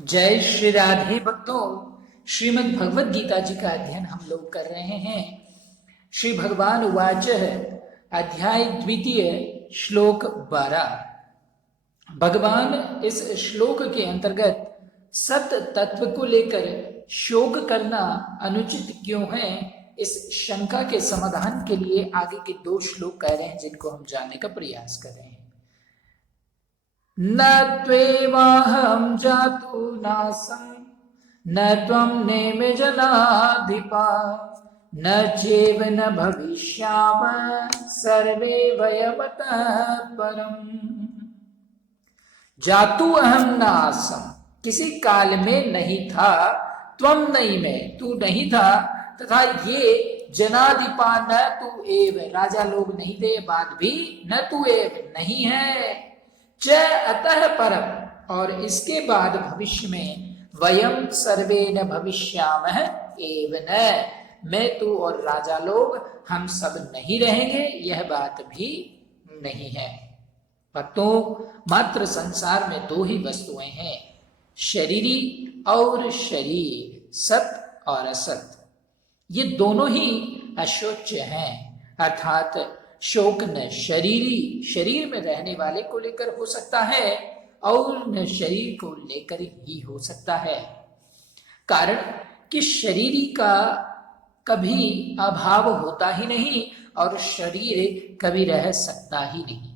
जय श्री राधे भक्तों। श्रीमद् भगवद गीता जी का अध्ययन हम लोग कर रहे हैं। श्री भगवान उवाच अध्याय द्वितीय श्लोक 12। भगवान इस श्लोक के अंतर्गत सत तत्व को लेकर शोक करना अनुचित क्यों है, इस शंका के समाधान के लिए आगे के 2 श्लोक कह रहे हैं, जिनको हम जानने का प्रयास कर रहे हैं। न त्वेवाहं जातु नासं न त्वं नेमे जनाधिपा न चैव न भविष्यामः सर्वे वयमतः परम्। जातु अहम न आसम, किसी काल में नहीं था, त्वम नहीं में, तू नहीं था, तथा ये जनाधिपा न तू एव, राजा लोग नहीं थे, बात भी न तू एव नहीं है, च अतः परम, और इसके बाद भविष्य में, वयम सर्वे न भविष्यामः एव न, मैं तू और राजा लोग हम सब नहीं रहेंगे, यह बात भी नहीं है। भक्तों, मात्र संसार में 2 ही वस्तुएं हैं, शरीरी और शरीर, सत और असत। ये दोनों ही अशोच्य हैं, अर्थात शोक न शरीरी, शरीर में रहने वाले को लेकर हो सकता है और न शरीर को लेकर ही हो सकता है। कारण कि शरीरी का कभी अभाव होता ही नहीं और शरीर कभी रह सकता ही नहीं।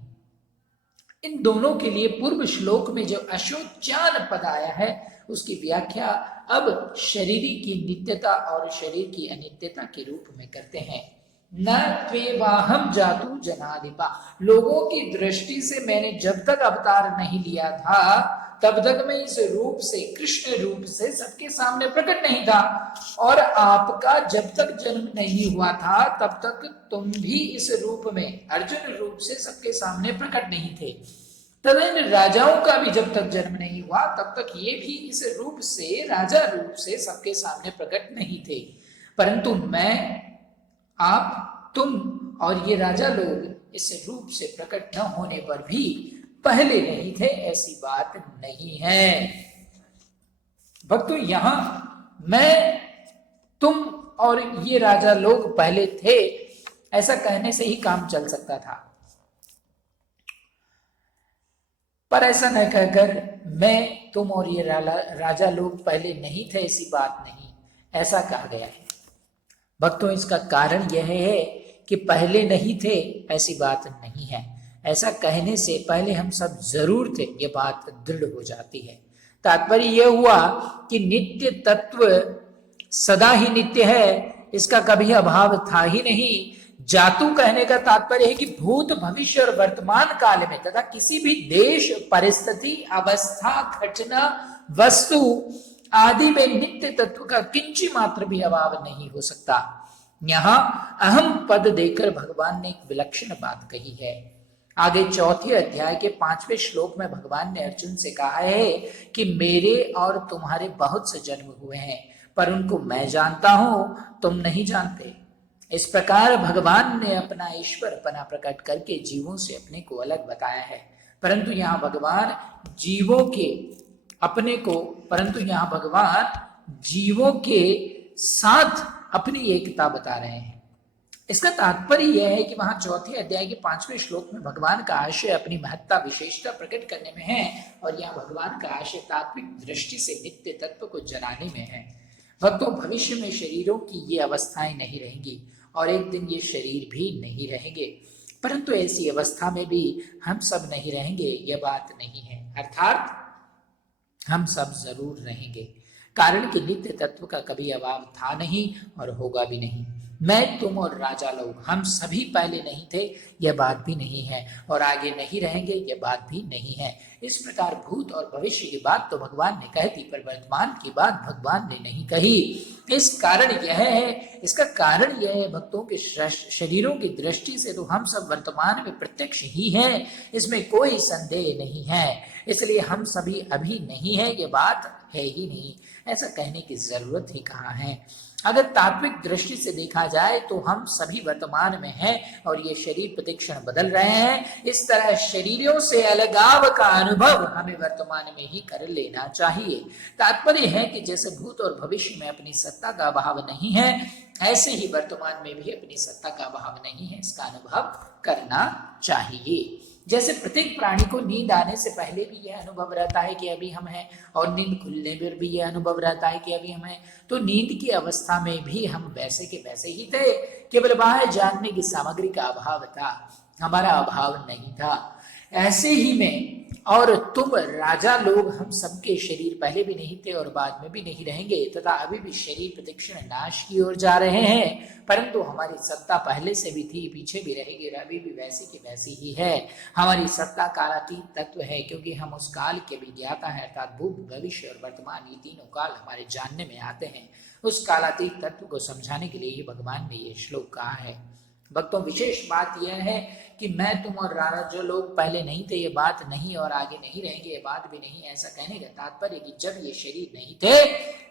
इन दोनों के लिए पूर्व श्लोक में जो अशोच्यान पद आया है, उसकी व्याख्या अब शरीरी की नित्यता और शरीर की अनित्यता के रूप में करते हैं। न त्वेवाहं जातु जनाधिपा, लोगों की दृष्टि से मैंने जब तक अवतार नहीं लिया था तब तक मैं इस रूप से, कृष्ण रूप से सबके सामने प्रकट नहीं था, और आपका जब तक जन्म नहीं हुआ था तब तक तुम भी इस रूप में, अर्जुन रूप से सबके सामने प्रकट नहीं थे। तथा इन राजाओं का भी जब तक जन्म नहीं हुआ तब तक ये भी इस रूप से, राजा रूप से सबके सामने प्रकट नहीं थे। परंतु मैं, आप, तुम और ये राजा लोग इस रूप से प्रकट न होने पर भी पहले नहीं थे, ऐसी बात नहीं है। भक्तों, यहां मैं, तुम और ये राजा लोग पहले थे, ऐसा कहने से ही काम चल सकता था, पर ऐसा न कहकर मैं, तुम और ये राजा लोग पहले नहीं थे, ऐसी बात नहीं, ऐसा कहा गया है। भक्तों, इसका कारण यह है कि पहले नहीं थे, ऐसी बात नहीं है। ऐसा कहने से पहले हम सब जरूर थे, यह बात दृढ़ हो जाती है। तात्पर्य यह हुआ कि नित्य तत्व सदा ही नित्य है, इसका कभी अभाव था ही नहीं। जातु कहने का तात्पर्य है कि भूत, भविष्य और वर्तमान काल में तथा किसी भी देश, परिस्थिति, अवस्था, घटना, वस्तु आदि में नित्य तत्व का किंची मात्र भी अभाव नहीं हो सकता। यहां अहम पद देकर भगवान ने एक विलक्षण बात कही है। आगे 4 अध्याय के 5वें श्लोक में भगवान ने अर्जुन से कहा है कि मेरे और तुम्हारे बहुत से जन्म हुए हैं, पर उनको मैं जानता हूं, तुम नहीं जानते। इस प्रकार भगवान ने अपना ईश्वरपना प्रकट करके जीवों से अपने को अलग बताया है। परंतु यहां भगवान जीवों के साथ अपनी एकता बता रहे हैं। इसका तात्पर्य यह है कि वहां 4 अध्याय के 5वें श्लोक में भगवान का आशय अपनी महत्ता, विशेषता प्रकट करने में है, और यहाँ भगवान का आशय तात्विक दृष्टि से नित्य तत्व को जनाने में है। भक्तों, भविष्य में शरीरों की ये अवस्थाएं नहीं रहेंगी और एक दिन ये शरीर भी नहीं रहेंगे, परंतु ऐसी अवस्था में भी हम सब नहीं रहेंगे, यह बात नहीं है। अर्थात हम सब जरूर रहेंगे, कारण कि नित्य तत्व का कभी अभाव था नहीं और होगा भी नहीं। मैं, तुम और राजा लोग हम सभी पहले नहीं थे, यह बात भी नहीं है, और आगे नहीं रहेंगे, यह बात भी नहीं है। इस प्रकार भूत और भविष्य की बात तो भगवान ने कह दी, पर वर्तमान की बात भगवान ने नहीं कही। इसका कारण यह है भक्तों के शरीरों की दृष्टि से तो हम सब वर्तमान में प्रत्यक्ष ही हैं, इसमें कोई संदेह नहीं है। इसलिए हम सभी अभी नहीं है, ये बात है ही नहीं। ऐसा कहने की जरूरत ही कहाँ है। अगर तात्विक दृष्टि से देखा जाए तो हम सभी वर्तमान में हैं और ये शरीर प्रतिक्षण बदल रहे हैं। इस तरह शरीरों से अलगाव का अनुभव हमें वर्तमान में ही कर लेना चाहिए। तात्पर्य है कि जैसे भूत और भविष्य में अपनी सत्ता का अभाव नहीं है, ऐसे ही वर्तमान में भी अपनी सत्ता का अभाव नहीं है, इसका अनुभव करना चाहिए। जैसे प्रत्येक प्राणी को नींद आने से पहले भी यह अनुभव रहता है कि अभी हम हैं, और नींद खुलने पर भी यह अनुभव रहता है कि अभी हम हैं, तो नींद की अवस्था में भी हम वैसे के वैसे ही थे, केवल बाहर जानने की सामग्री का अभाव था, हमारा अभाव नहीं था। ऐसे ही में और तुम राजा लोग, हम सबके शरीर पहले भी नहीं थे और बाद में भी नहीं रहेंगे, तथा अभी भी शरीर प्रतिक्षण नाश की ओर जा रहे हैं, परंतु हमारी सत्ता पहले से भी थी, पीछे भी रहेगी और अभी भी वैसी की वैसी ही है। हमारी सत्ता कालातीत तत्व है, क्योंकि हम उस काल के भी ज्ञाता है, अर्थात भूत भविष्य और वर्तमान, ये तीनों काल हमारे जानने में आते हैं। उस कालातीत तत्व को समझाने के लिए ही भगवान ने ये श्लोक कहा है। भक्तों, विशेष बात यह है कि मैं तुम और राजा जो लोग पहले नहीं थे, ये बात नहीं, और आगे नहीं रहेंगे, ये बात भी नहीं। ऐसा कहने का तात्पर्य कि जब ये शरीर नहीं थे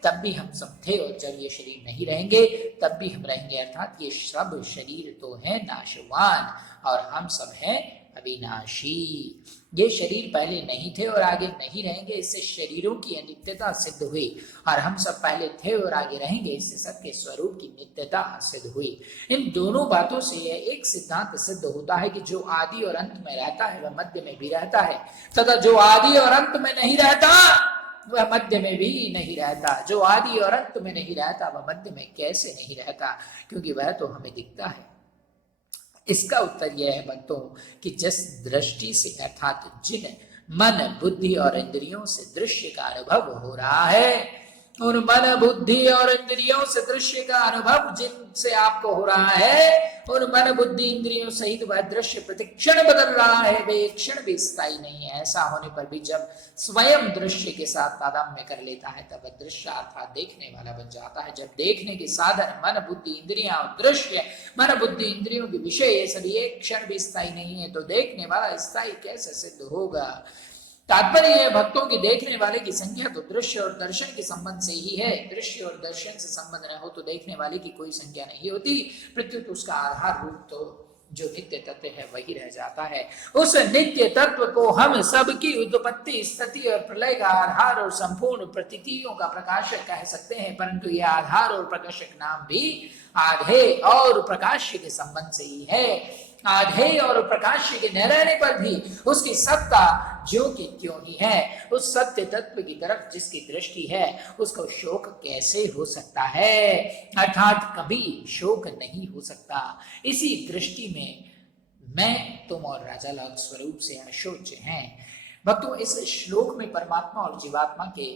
तब भी हम सब थे, और जब ये शरीर नहीं रहेंगे तब भी हम रहेंगे। अर्थात ये सब शरीर तो है नाशवान और हम सब हैं अविनाशी। ये शरीर पहले नहीं थे और आगे नहीं रहेंगे, इससे शरीरों की अनित्यता सिद्ध हुई, और हम सब पहले थे और आगे रहेंगे, इससे सबके स्वरूप की नित्यता सिद्ध हुई। इन दोनों बातों से यह एक सिद्धांत सिद्ध होता है कि जो आदि और अंत में रहता है वह मध्य में भी रहता है, तथा जो आदि और अंत में नहीं रहता वह मध्य में भी नहीं रहता। जो आदि और अंत में नहीं रहता वह मध्य में कैसे नहीं रहता, क्योंकि वह तो हमें दिखता है। इसका उत्तर यह है भक्तों कि जिस दृष्टि से, अर्थात जिन मन बुद्धि और इंद्रियों से दृश्य का अनुभव हो रहा है, उन मन बुद्धि और इंद्रियों से दृश्य का अनुभव जिनसे आपको हो रहा है, उन मन बुद्धि इंद्रियों सहित वह दृश्य प्रतिक्षण बदल रहा है, वे एक क्षण भी स्थायी नहीं है। ऐसा होने पर भी जब स्वयं दृश्य के साथ तादात्म्य कर लेता है तब वह दृश्य अर्थात देखने वाला बन जाता है। जब देखने के साधन मन बुद्धि इंद्रियां और दृश्य, मन बुद्धि इंद्रियों के विषय ये सभी एक क्षण भी स्थायी नहीं है, तो देखने वाला स्थायी कैसे सिद्ध होगा। तात्पर्य है भक्तों की देखने वाले की संख्या तो दृश्य और दर्शन के संबंध से ही है। दृश्य और दर्शन से संबंध न हो तो देखने वाले की कोई संख्या नहीं होती, प्रत्युत उसका आधार रूप तो जो नित्य तत्व है वही रह जाता है। उस नित्य तत्व को हम सबकी उत्पत्ति, स्थिति और प्रलय का आधार और संपूर्ण प्रतीतियों का प्रकाशक कह सकते हैं, परंतु यह आधार और प्रकाशक नाम भी आधे और प्रकाश्य के संबंध से ही है। आधेय और प्रकाश्य के न रहने पर भी उसकी सत्ता ज्यों की त्यों ही है। उस सत्य तत्व की तरफ जिसकी दृष्टि है उसको शोक कैसे हो सकता है, अर्थात कभी शोक नहीं हो सकता। इसी दृष्टि में मैं तुम और राजा लोग स्वरूप से अशोच हैं। भक्तों, इस श्लोक में परमात्मा और जीवात्मा के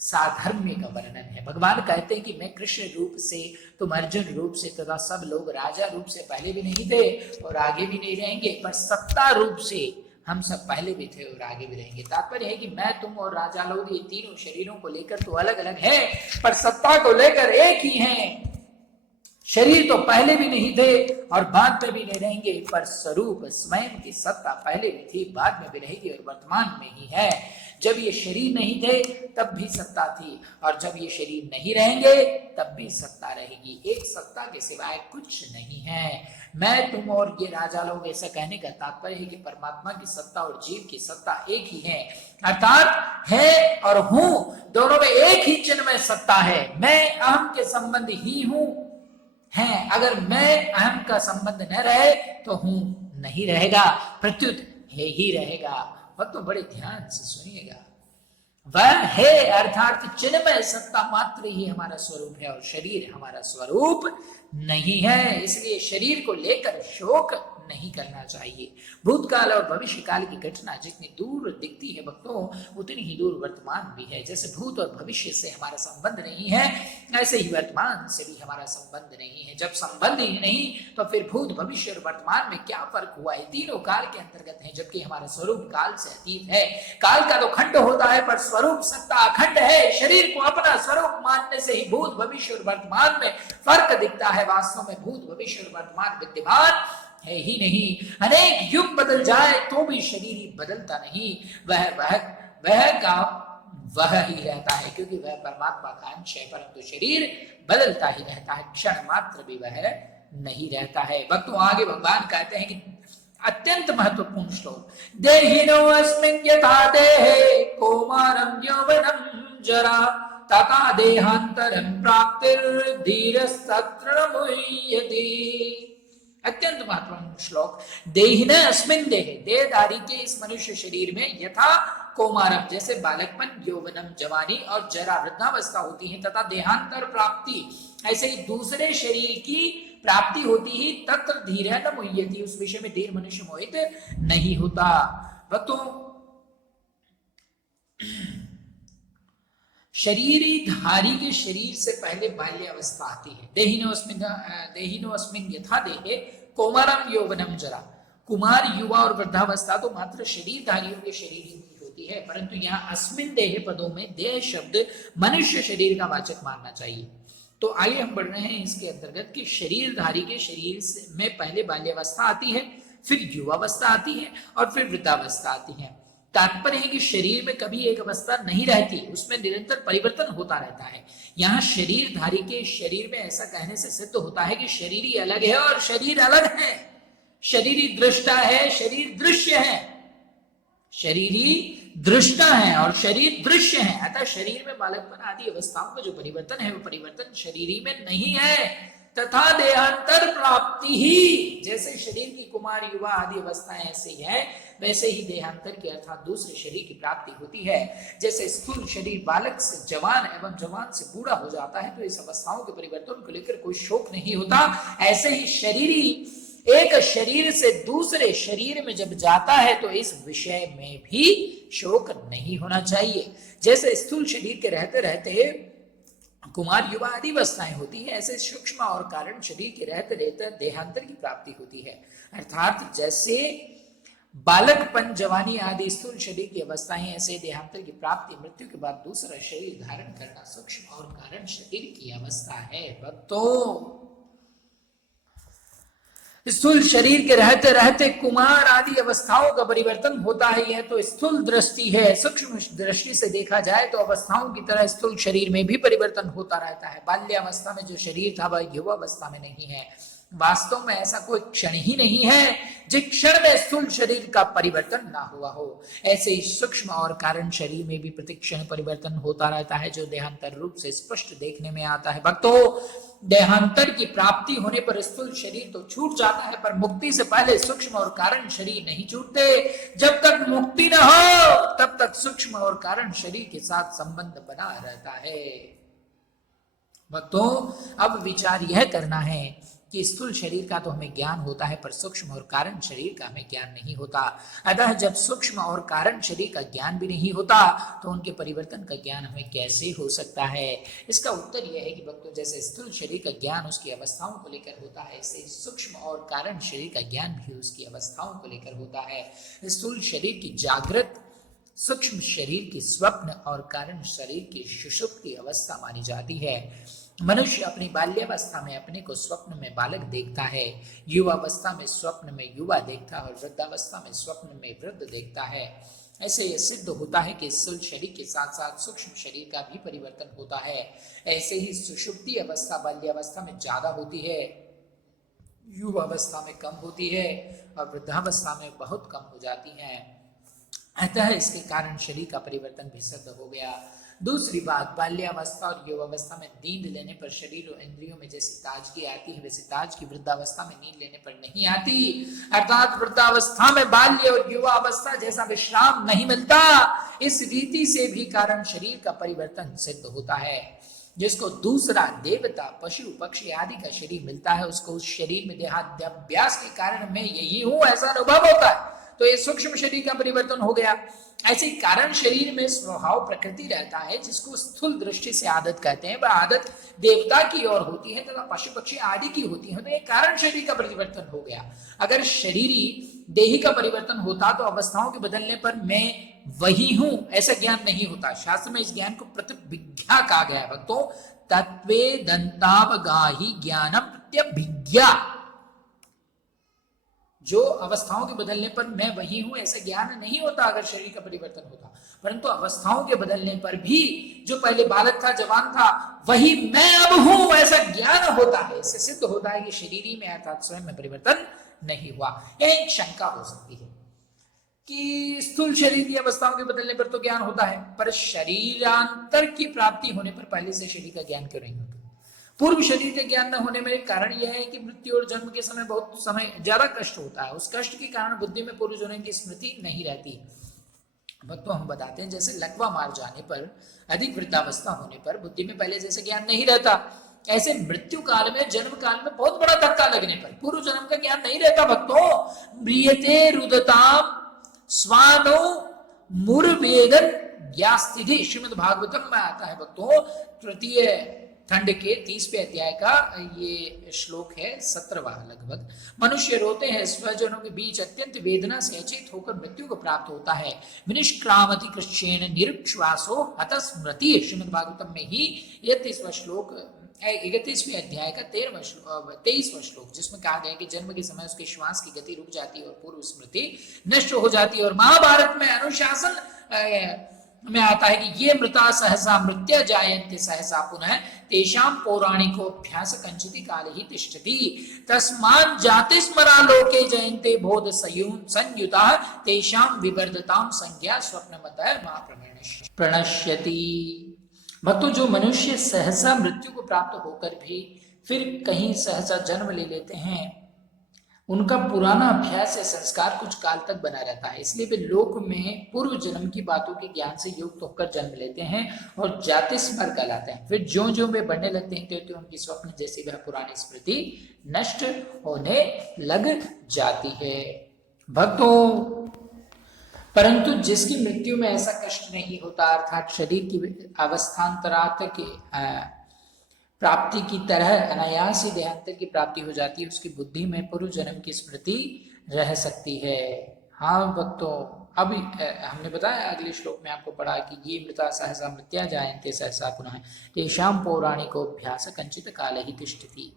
साधर्म्य का वर्णन है। भगवान कहते हैं कि मैं कृष्ण रूप से, तुम अर्जुन रूप से, तथा सब लोग राजा रूप से पहले भी नहीं थे और आगे भी नहीं रहेंगे, पर सत्ता रूप से हम सब पहले भी थे और आगे भी रहेंगे। तात्पर्य है कि मैं तुम और राजा लोग ये तीनों शरीरों को लेकर तो अलग अलग है, पर सत्ता को लेकर एक ही हैं। शरीर तो पहले भी नहीं थे और बाद में भी नहीं रहेंगे, पर स्वरूप स्वयं की सत्ता पहले भी थी, बाद में भी रहेगी और वर्तमान में ही है। जब ये शरीर नहीं थे तब भी सत्ता थी, और जब ये शरीर नहीं रहेंगे तब भी सत्ता रहेगी। एक सत्ता के सिवाय कुछ नहीं है। मैं तुम और ये राजा लोग, ऐसा कहने का तात्पर्य है कि परमात्मा की सत्ता और जीव की सत्ता एक ही है, अर्थात है और हूं दोनों में एक ही चिन्ह में सत्ता है। मैं अहम के संबंध ही हूं है, अगर मैं अहम का संबंध न रहे तो हूं नहीं रहेगा, प्रत्युत है ही रहेगा। तो बड़े ध्यान से सुनिएगा, वह है अर्थात चिन्मय सत्ता मात्र ही हमारा स्वरूप है और शरीर हमारा स्वरूप नहीं है। इसलिए शरीर को लेकर शोक नहीं करना चाहिए। भूतकाल और भविष्य काल की घटना जितनी दूर दिखती है भक्तों, उतनी ही दूर वर्तमान भी है। जैसे भूत और भविष्य से हमारा संबंध नहीं है, ऐसे ही वर्तमान से भी हमारा संबंध नहीं है। जब संबंध ही नहीं तो फिर भूत भविष्य और वर्तमान में क्या फर्क हुआ है? तीनों काल के अंतर्गत है, जबकि हमारा स्वरूप काल से अतीत है। काल का तो खंड होता है पर स्वरूप सत्ता अखंड है। शरीर को अपना स्वरूप मानने से ही भूत भविष्य और वर्तमान में फर्क दिखता है। वास्तव में भूत भविष्य और वर्तमान विद्यमान है ही नहीं। अनेक युग बदल जाए तो भी शरीर बदलता नहीं। वह का वह ही रहता है, क्योंकि वह परमात्मा का अंश है, परंतु शरीर बदलता ही रहता है, क्षण मात्र भी वह नहीं रहता है। भक्तों आगे भगवान कहते हैं कि अत्यंत महत्वपूर्ण श्लोक, देहिनो अस्मिन् यथा देहे कौमारं यौवनं जरा तथा देहांतरं प्राप्तिर्धीरस्तत्र मुह्यति। अत्यंत महत्वपूर्ण श्लोक, देहिन अस्मिन् देहे, देहधारी के इस मनुष्य शरीर में यथा कौमारम जैसे बालकपन, यौवनम जवानी और जरा वृद्धावस्था होती है, तथा देहांतर प्राप्ति ऐसे ही दूसरे शरीर की प्राप्ति होती ही तत्र धीर न मुह्यति, उस विषय में धीर मनुष्य मोहित नहीं होता। भक्तों शरीरी धारी के शरीर से पहले बाल्यावस्था आती है। देहिनो अस्मिन् यथा देहे कौमारम यौवनम जरा, कुमार युवा और वृद्धावस्था तो मात्र शरीरधारियों के शरीर ही होती है, परंतु यहाँ अस्मिन् देह पदों में देह शब्द मनुष्य शरीर का वाचक मानना चाहिए। तो आइए हम बढ़ रहे हैं इसके अंतर्गत कि शरीरधारी के शरीर में पहले बाल्यावस्था आती है, फिर युवावस्था आती है और फिर वृद्धावस्था आती है। तात्पर्य है कि शरीर में कभी एक अवस्था नहीं रहती, उसमें निरंतर परिवर्तन होता रहता है। यहाँ शरीरधारी के शरीर में ऐसा कहने से सिद्ध होता है कि शरीरी अलग है और शरीर अलग है। शरीरी दृष्टा है, शरीर दृश्य है, शरीरी दृष्टा है और शरीर दृश्य है। अतः शरीर में बालकपन आदि अवस्थाओं का जो परिवर्तन है वो परिवर्तन शरीरी में नहीं है। तथा देहांतर प्राप्ति ही, जैसे शरीर की कुमार युवा आदि अवस्थाएं ऐसे ही है, वैसे ही देहांतर की अर्थात दूसरे शरीर की प्राप्ति होती है। जैसे स्थूल शरीर बालक से जवान एवं जवान से बूढ़ा हो जाता है तो इस अवस्थाओं के परिवर्तन को लेकर कोई शोक नहीं होता, ऐसे ही शरीरी एक शरीर से दूसरे शरीर में जब जाता है तो इस विषय में भी शोक नहीं होना चाहिए। जैसे स्थूल शरीर के रहते रहते कुमार युवा आदि अवस्थाएं होती है, ऐसे सूक्ष्म और कारण शरीर के रहते रहते देहांतर की प्राप्ति होती है। अर्थात जैसे बालकपन, जवानी आदि स्थूल शरीर की अवस्थाएं, ऐसे देहांतर की प्राप्ति मृत्यु के बाद दूसरा शरीर धारण करना सूक्ष्म और कारण शरीर की अवस्था है। भक्तों स्थूल शरीर के रहते रहते कुमार आदि अवस्थाओं का परिवर्तन होता है, यह तो स्थूल दृष्टि है। सूक्ष्म दृष्टि से देखा जाए तो अवस्थाओं की तरह स्थूल शरीर में भी परिवर्तन होता रहता है। बाल्यावस्था में जो शरीर था वह युवावस्था में नहीं है। वास्तव में ऐसा कोई क्षण ही नहीं है जिस क्षण में स्थूल शरीर का परिवर्तन ना हुआ हो। ऐसे ही सूक्ष्म और कारण शरीर में भी प्रतिक्षण परिवर्तन होता रहता है, जो देहांतर रूप से स्पष्ट देखने में आता है। भक्तों देहांतर की प्राप्ति होने पर स्थूल शरीर तो छूट जाता है, पर मुक्ति से पहले सूक्ष्म और कारण शरीर नहीं छूटते। जब तक मुक्ति न हो तब तक सूक्ष्म और कारण शरीर के साथ संबंध बना रहता है। भक्तों अब विचार यह करना है कि स्थूल शरीर का तो हमें ज्ञान होता है, पर सूक्ष्म और कारण शरीर का हमें ज्ञान नहीं होता। अतः जब सूक्ष्म और कारण शरीर का ज्ञान भी नहीं होता तो उनके परिवर्तन का ज्ञान हमें कैसे हो सकता है? इसका उत्तर यह है कि भक्तों जैसे स्थूल शरीर का ज्ञान उसकी अवस्थाओं को लेकर होता है, ऐसे सूक्ष्म और कारण शरीर का ज्ञान भी उसकी अवस्थाओं को लेकर होता है। स्थूल शरीर की जागृत, सूक्ष्म शरीर की स्वप्न और कारण शरीर की सुषुप्ति अवस्था मानी जाती है। मनुष्य अपनी बाल्यावस्था में अपने को स्वप्न में बालक देखता है, युवावस्था में स्वप्न में युवा देखता है और वृद्धावस्था में स्वप्न में वृद्ध देखता है। ऐसे यह सिद्ध होता है कि स्थूल शरीर के साथ साथ सूक्ष्म शरीर का भी परिवर्तन होता है। ऐसे ही सुषुप्ति अवस्था बाल्यावस्था में ज्यादा होती है, युवावस्था में कम होती है और वृद्धावस्था में बहुत कम हो जाती है। अतः इसके कारण शरीर का परिवर्तन भी सिद्ध हो गया। दूसरी बात, बाल्यावस्था और युवावस्था में नींद लेने पर शरीर और इंद्रियों में जैसी ताजगी आती है वैसी ताजगी वृद्धावस्था में नींद लेने पर नहीं आती। अर्थात वृद्धावस्था में बाल्य और युवावस्था जैसा विश्राम नहीं मिलता। इस रीति से भी कारण शरीर का परिवर्तन सिद्ध होता है। जिसको दूसरा देवता, पशु, पक्षी आदि का शरीर मिलता है उसको उस शरीर में देहाध्याभ्यास के कारण मैं यही हूं ऐसा अनुभव होता है, तो ये सूक्ष्म शरीर का परिवर्तन हो गया। ऐसे कारण शरीर में स्वभाव प्रकृति रहता है जिसको स्थूल दृष्टि से आदत कहते हैं। वह आदत देवता की ओर होती है तथा पशु पक्षी आदि की होती है, तो ये कारण शरीर का परिवर्तन हो गया। अगर शरीरी देही का परिवर्तन होता तो अवस्थाओं के बदलने पर मैं वही हूं ऐसा ज्ञान नहीं होता। शास्त्र में इस ज्ञान को प्रतिभिज्ञा कहा गया है। भक्तों तत्वे दंतावगाही ज्ञानम प्रत्यभिज्ञा, जो अवस्थाओं के बदलने पर मैं वही हूं ऐसा ज्ञान नहीं होता अगर शरीर का परिवर्तन होता, परंतु अवस्थाओं के बदलने पर भी जो पहले बालक था, जवान था, वही मैं अब हूं ऐसा ज्ञान होता है। इससे सिद्ध होता है कि शरीर ही में अर्थात स्वयं में परिवर्तन नहीं हुआ। यह एक शंका हो सकती है कि स्थूल शरीर की अवस्थाओं के बदलने पर तो ज्ञान होता है, पर शरीरांतर की प्राप्ति होने पर पहले से शरीर का ज्ञान क्यों नहीं होता? पूर्व शरीर के ज्ञान न होने में कारण यह है कि मृत्यु और जन्म के समय बहुत समय ज्यादा कष्ट होता है। उस कष्ट के कारण बुद्धि में पूर्व जन्म की स्मृति नहीं रहती। भक्तों हम बताते हैं जैसे लकवा मार जाने पर, अधिक वृद्धावस्था होने पर बुद्धि में पहले जैसे ज्ञान नहीं रहता, ऐसे मृत्यु काल में, जन्म काल में बहुत बड़ा धक्का लगने पर पूर्व जन्म का ज्ञान नहीं रहता। भक्तों म्रियते रुदताम स्वानो मुरवेदन ज्ञास्तिधि श्रीमद् भागवतम में आता है भक्तों, तृतीय खंड के 30वें अध्याय का ये श्लोक है, 17वां लगभग। मनुष्य रोते हैं, स्वजनों के बीच अत्यंत वेदना से अचेत होकर मृत्यु को प्राप्त होता है। विनिष्क्रामति कृष्णेन निरुच्छ्वासो हत स्मृति श्रीमद् भागवतम में ही 31वां श्लोक, 31वें अध्याय का 23वां श्लोक, जिसमें कहा गया कि जन्म के समय उसके श्वास की गति रुक जाती है और पूर्व स्मृति नष्ट हो जाती है। और महाभारत में अनुशासन में आता है कि ये मृता सहसा मृत्य जायन्ते सहसा पुनः तेषां पौराणिको अभ्यास कंचिति काले ही तिष्ठति तस्मात् जाति स्मरा लोके जयन्ते बोध संयुता तेषां विवर्धतां संज्ञा स्वप्नमतः प्रणश्यति। भक्तों, जो मनुष्य सहसा मृत्यु को प्राप्त होकर भी फिर कहीं सहसा जन्म ले लेते हैं, उनका पुराना अभ्यास या संस्कार कुछ काल तक बना रहता है, इसलिए वे लोक में पूर्व जन्म की बातों के ज्ञान से युक्त होकर जन्म लेते हैं और जाति स्मर कहलाते हैं। फिर ज्यों ज्यों वे बढ़ने लगते हैं त्यों त्यों उनकी स्वप्न जैसी वह पुरानी स्मृति नष्ट होने लग जाती है। भक्तों, परंतु जिसकी मृत्यु में ऐसा कष्ट नहीं होता, अर्थात शरीर की अवस्थांतरात के प्राप्ति की तरह अनायास ही देहांतर की प्राप्ति हो जाती है, उसकी बुद्धि में पूर्व जन्म की स्मृति रह सकती है। हाँ भक्तों, अभी हमने बताया अगले श्लोक में आपको पढ़ा कि ये मृता सहसा मृत्या जायन्ते सहसा पुनः तेषां पौराणिको अभ्यास कंचित काले ही तिष्ठति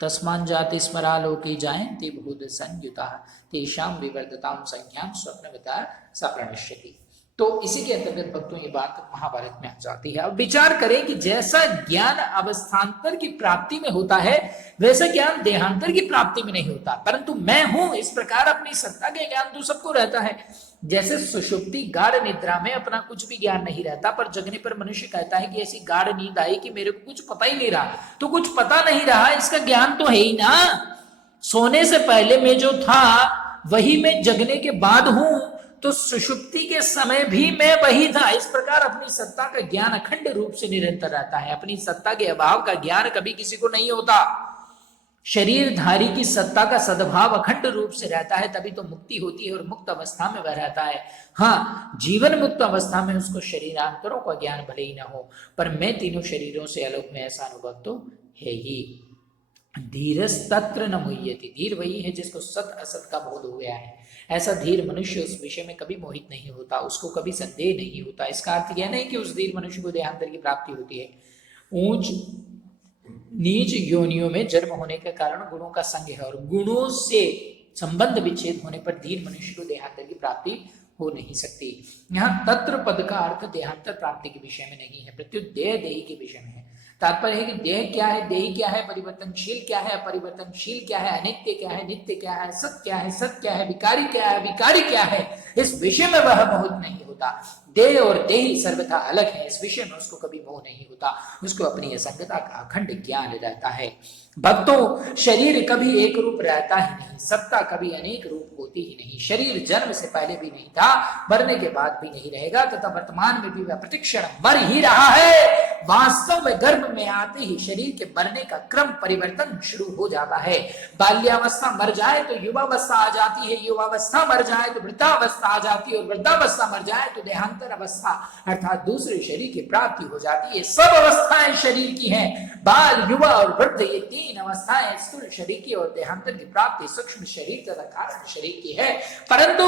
तस्मान् जाति स्मरा लोके जायन्ते भूत संयुता तेषां विवर्धतां संज्ञां स्वप्नवता स प्रणश्यति। तो इसी के अंतर्गत भक्तों ये बात महाभारत में आ जाती है। अब विचार करें कि जैसा ज्ञान अवस्थान्तर की प्राप्ति में होता है वैसा ज्ञान देहांतर की प्राप्ति में नहीं होता, परंतु मैं हूं इस प्रकार अपनी सत्ता के ज्ञान तो सबको रहता है। जैसे सुषुप्ति गाढ़ निद्रा में अपना कुछ भी ज्ञान नहीं रहता, पर जगने पर मनुष्य कहता है कि ऐसी गाढ़ नींद आई कि मेरे को कुछ पता ही नहीं रहा, तो कुछ पता नहीं रहा इसका ज्ञान तो है ही ना। सोने से पहले मैं जो था वही मैं जगने के बाद हूं, तो सुषुप्ति के समय भी मैं वही था। इस प्रकार अपनी सत्ता का ज्ञान अखंड रूप से निरंतर रहता है। अपनी सत्ता के अभाव का ज्ञान कभी किसी को नहीं होता। शरीरधारी की सत्ता का सद्भाव अखंड रूप से रहता है, तभी तो मुक्ति होती है और मुक्त अवस्था में वह रहता है। हाँ, जीवन मुक्त अवस्था में उसको शरीरांतरों का ज्ञान भले ही ना हो, पर मैं तीनों शरीरों से अलग में ऐसा अनुभव तो है ही। धीरस तत्र न मुह्यति, धीर वही है जिसको सत असत का बोध हो गया है। ऐसा धीर मनुष्य उस विषय में कभी मोहित नहीं होता, उसको कभी संदेह नहीं होता। इसका अर्थ यह नहीं कि उस धीर मनुष्य को देहांतर की प्राप्ति होती है। ऊंच नीच योनियों में जन्म होने के कारण गुणों का संग है और गुणों से संबंध विच्छेद होने पर धीर मनुष्य को देहांतर की प्राप्ति हो नहीं सकती। यहाँ तत्र पद का अर्थ देहांतर प्राप्ति के विषय में नहीं है, प्रत्युत देह देही के विषय में है। तात्पर्य है कि देह क्या है, देही क्या है, परिवर्तनशील क्या है, अपरिवर्तनशील क्या है, अनित्य क्या है, नित्य क्या है, सत्य क्या है, सत्य क्या है, विकारी क्या है, विकारी क्या है, इस विषय में वह मोह नहीं होता। देह और देही सर्वथा अलग है, इस विषय में उसको कभी मोह नहीं होता, उसको अपनी असंगता का अखंड ज्ञान रहता है। भक्तों, शरीर कभी एक रूप रहता ही नहीं, सत्ता कभी अनेक रूप होती ही नहीं। शरीर जन्म से पहले भी नहीं था, मरने के बाद भी नहीं रहेगा, तथा वर्तमान में भी वह प्रतिक्षण मर ही रहा है। वास्तव में गर्भ में आते ही शरीर के मरने का क्रम परिवर्तन शुरू हो जाता है। बाल्यावस्था मर जाए तो युवावस्था आ जाती है, युवावस्था मर जाए तो वृद्धावस्था आ जाती है, और वृद्धावस्था मर जाए तो देहांतर अवस्था अर्थात दूसरे शरीर की प्राप्ति हो जाती है। सब अवस्थाएं शरीर की हैं, बाल, युवा और वृद्ध, ये तीन अवस्थाएं स्थूल शरीर की और देहांतर की प्राप्ति सूक्ष्म शरीर तथा कारण शरीर की है। परंतु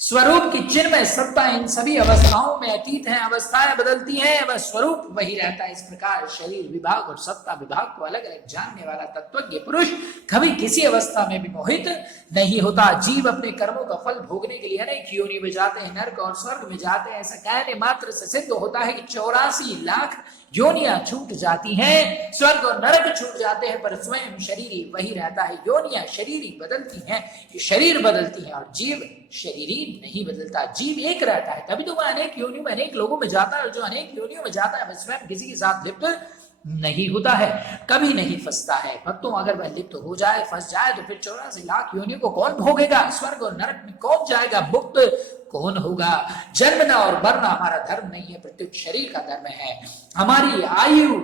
स्वरूप की चिन्मय सत्ता इन सभी अवस्थाओं में अतीत है, अवस्थाएं बदलती हैं, वह स्वरूप वही रहता है। इस प्रकार शरीर विभाग और सत्ता विभाग को अलग अलग जानने वाला तत्वज्ञ पुरुष कभी किसी अवस्था में भी मोहित नहीं होता। जीव अपने कर्मों का फल भोगने के लिए अनेक योनि में जाते हैं, नरक और स्वर्ग में जाते हैं। ऐसा कहने मात्र से सिद्ध होता है कि 84 लाख योनियां छूट जाती हैं, स्वर्ग और नरक छूट जाते हैं, पर स्वयं शरीर वही रहता है। योनियां शरीर बदलती हैं, शरीर बदलती हैं, और जीव शरीर नहीं बदलता। जीव एक रहता है, तभी तो वह अनेक योनियों में अनेक लोगों में जाता है, और जो अनेक योनियों में जाता है वह स्वयं किसी के साथ लिप्त नहीं होता है, कभी नहीं फंसता है। भक्तों, अगर वह लिप्त हो जाए, फंस जाए, तो फिर 84 लाख योनियों को कौन भोगेगा? स्वर्ग और नरक में कौन जाएगा? मुक्त कौन होगा? जन्मना और मरना हमारा धर्म नहीं है, प्रत्युत शरीर का धर्म है। हमारी आयु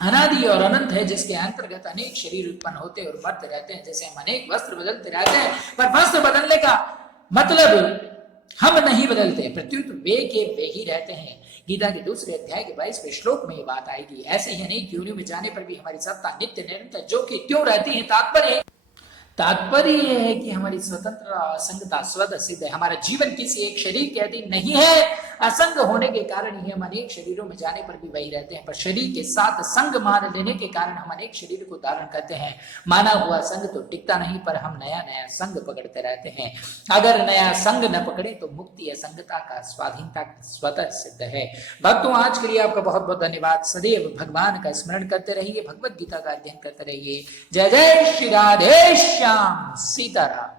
अनादि और अनंत है, जिसके अंतर्गत अनेक शरीर उत्पन्न होते और मरते रहते हैं। जैसे हम अनेक वस्त्र बदलते रहते हैं, पर वस्त्र बदलने का मतलब हम नहीं बदलते, प्रत्युत वे के वे ही रहते हैं। गीता के दूसरे अध्याय के 22वें श्लोक में ये बात आएगी। ऐसे ही अनेक योनियों में जाने पर भी हमारी सत्ता नित्य निरंतर जो कि क्यों रहती है। तात्पर्य यह है कि हमारी स्वतंत्र असंगता स्वतः सिद्ध है। हमारा जीवन किसी एक शरीर के अधीन नहीं है। असंग होने के कारण ही हम अनेक शरीरों में जाने पर भी वही रहते हैं, पर शरीर के साथ संग मान लेने के कारण हम अनेक शरीर को धारण करते हैं। माना हुआ संग तो टिकता नहीं, पर हम नया नया संग पकड़ते रहते हैं। अगर नया संग न पकड़े तो मुक्ति असंगता का स्वाधीनता स्वतः सिद्ध है। भक्तों, आज के लिए आपका बहुत बहुत धन्यवाद। सदैव भगवान का स्मरण करते रहिए, भगवत गीता का अध्ययन करते रहिए। जय जय श्री राधे श्याम सीताराम।